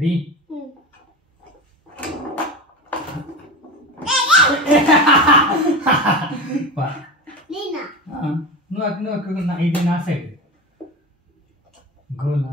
Ready నువ్వు అక్కడ ఇది నా సైడ్ గోల్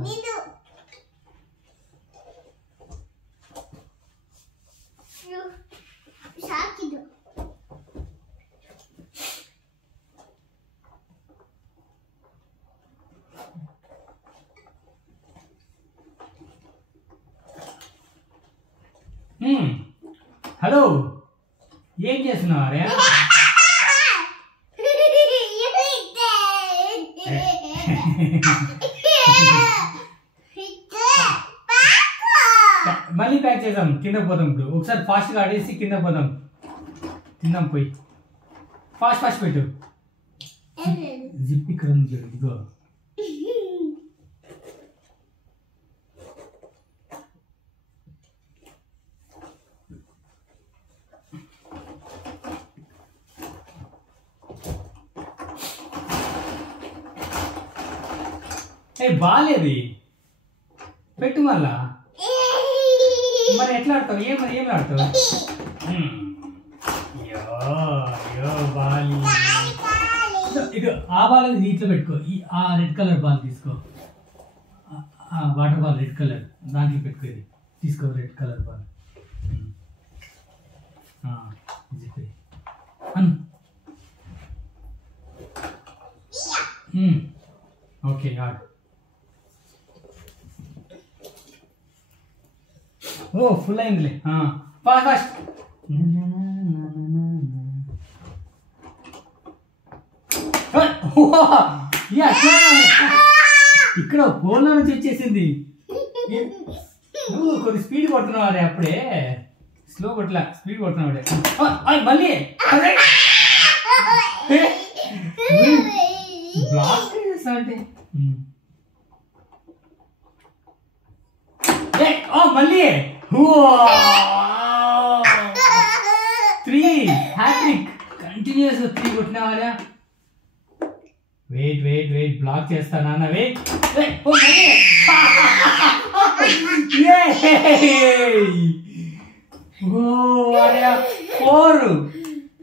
హలో ఏం చేస్తున్నావు అరే మళ్ళీ ప్యాక్ చేద్దాం కింద పోదాం ఇప్పుడు ఒకసారి ఫాస్ట్గా ఆడేసి కింద పోదాం తిందాం పోయి ఫాస్ట్ పెట్టు జిప్ ఇక్కడ ఉంది ఇదిగో బాలేదు పెట్టు మళ్ళా మరి ఎట్లా ఆడతావు ఏమి ఆడతావు బాల్ ఇక ఆ బాల్ దీంట్లో పెట్టుకో ఆ రెడ్ కలర్ బాల్ తీసుకో వాటర్ బాల్ రెడ్ కలర్ దాంట్లో పెట్టుకో ఇది తీసుకో రెడ్ కలర్ బాల్ ఓకే ఆడు ఓ ఫుల్ అయిందిలే ఫాస్ట్ ఇక్కడ ఫోన్లో నుంచి వచ్చేసింది నువ్వు కొద్ది స్పీడ్ కొడుతున్నావు అదే అప్పుడే స్లో కొట్టలా స్పీడ్ కొడుతున్నావు మళ్ళీ బ్లాక్ చేస్తా అంటే మళ్ళీ 3 హ్యాట్రిక్ కంటిన్యూస్ 3 కొట్టినావారా వెయిట్ బ్లాక్ చేస్తా నాన్న వెయిట్ 4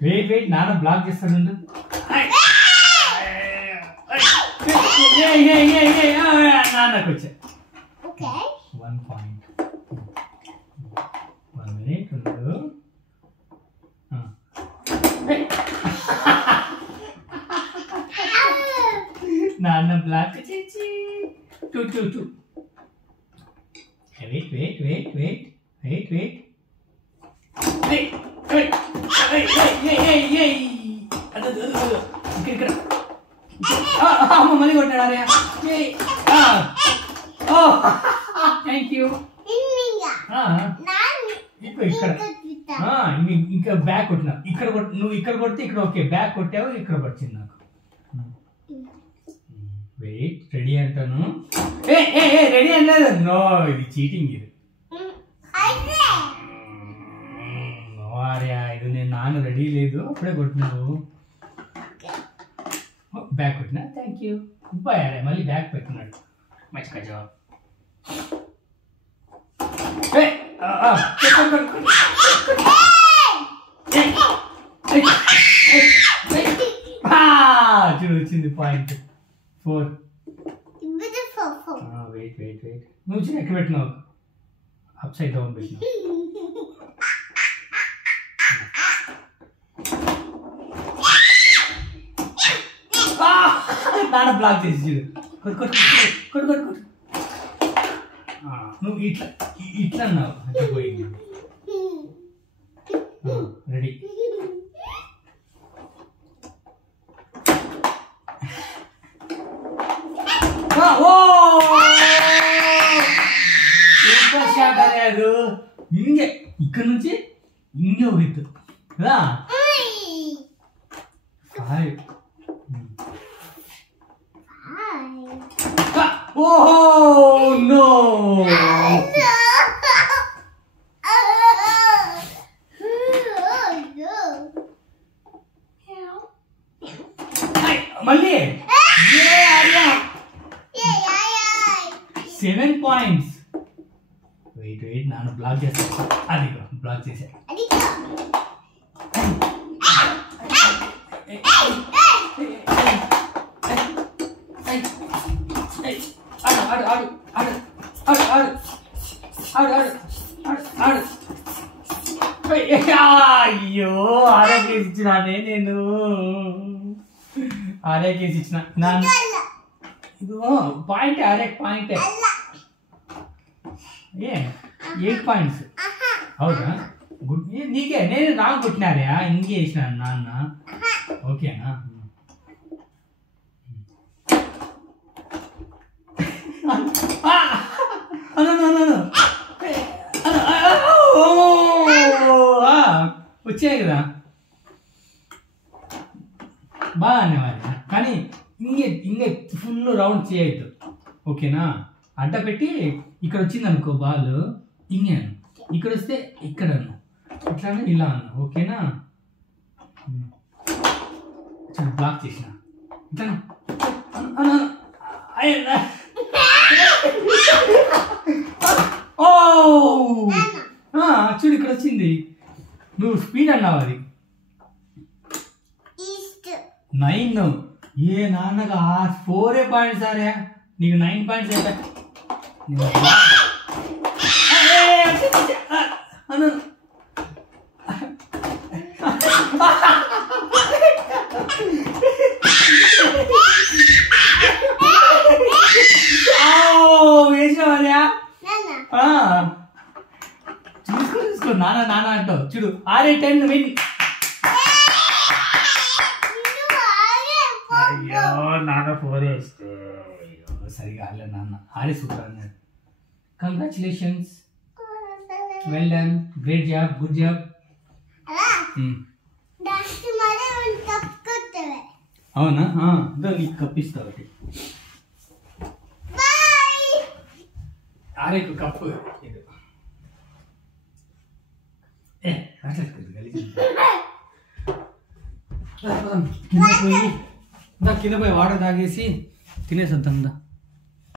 వెయిట్ నాన్న బ్లాక్ చేస్తాను నాన్నకు వచ్చా 1 point 1 minute ఉండు నాన్న బ్లాక్ చేసి 2 వెయిట్ ఇక్కడ మళ్ళీ కొట్టాడు థ్యాంక్ యూ ఇక్కడ ఇంకా బ్యాక్ కొట్టినా ఇక్కడ నువ్వు ఇక్కడ కొడితే ఇక్కడ ఓకే బ్యాక్ కొట్టావు ఇక్కడ వచ్చింది నాకు వెయిట్ రెడీ అంటాను రెడీ అనలేదు నో ఇది చీటింగ్ ఇది నో ఆర్యా ఇది నేను నాన్న రెడీ లేదు అప్పుడే కొట్టినావు బ్యాక్ కొట్టినా థ్యాంక్ యూ అరే మళ్ళీ బ్యాక్ పెట్టినాడు మంచిగా జవాబు చూడు వచ్చింది పాయింట్ 4 వెయిట్ నువ్వు చిన్న ఎక్కడ పెట్టినావు అప్ సైడ్ డౌన్ పెట్టినావు నాన్న బ్లాక్ చేసి చూడు కొట్టు నువ్వు ఇట్లా అన్నావు అంటే పోయింది రెడీ షాట్ అయ్యాడు ఇంగే ఇక్కడ నుంచి ఇంగే విత్ కదా 5 Oh no! Malli! Yeah, 7 points. Wait నాన్న బ్లాక్ చేస్తా. అది బ్లాక్ చేసా. అయ్యో ఆరే కేసు ఇచ్చినానే నేను. ఆరే కేసు ఇచ్చిన నాన్న. ఇదిగో పాయింట్ ఆరే పాయింటే. 8 పాయింట్స్. అవునా గుడ్. నీకే నేను రాంగ్ కొట్టినారా? ఇంకే వేసినాను నాన్న. ఓకేనా? వచ్చాయి కదా బాగా అనేవాళ్ళు. కానీ ఇంకే ఫుల్ రౌండ్ చేయొద్దు. ఓకేనా? అడ్డ పెట్టి ఇక్కడ వచ్చింది అనుకో బాల్, ఇంగాను. ఇక్కడ వస్తే ఇక్కడ అన్నా, ఇట్లానే ఇలా అన్నా. ఓకేనా? చూడు బ్లాక్ చేసిన ఇట్లా. చూడు ఇక్కడ వచ్చింది. నువ్వు స్పీడ్ అన్నావు. అది 9. ఏ నాన్నగా 4 పాయింట్స్ సారే. నీకు 9 పాయింట్స్ అయిపోయి. వేసినవాళ్ళా? చూసుకో నాన్న నాన్న అంటావు. చూడు 6-10 విన్. అయ్యో నాన్న 4 వేస్తే సరిగా ఆడలే నాన్న. ఆడే సూపర్ అన్నాడు. Congratulations, well done, great job, good job. అవునా? నీకు కప్పిస్తా ఒకటి. ఆరేకు కప్పు. కింద పోయి వాటర్ తాగేసి తినేసొద్దాం.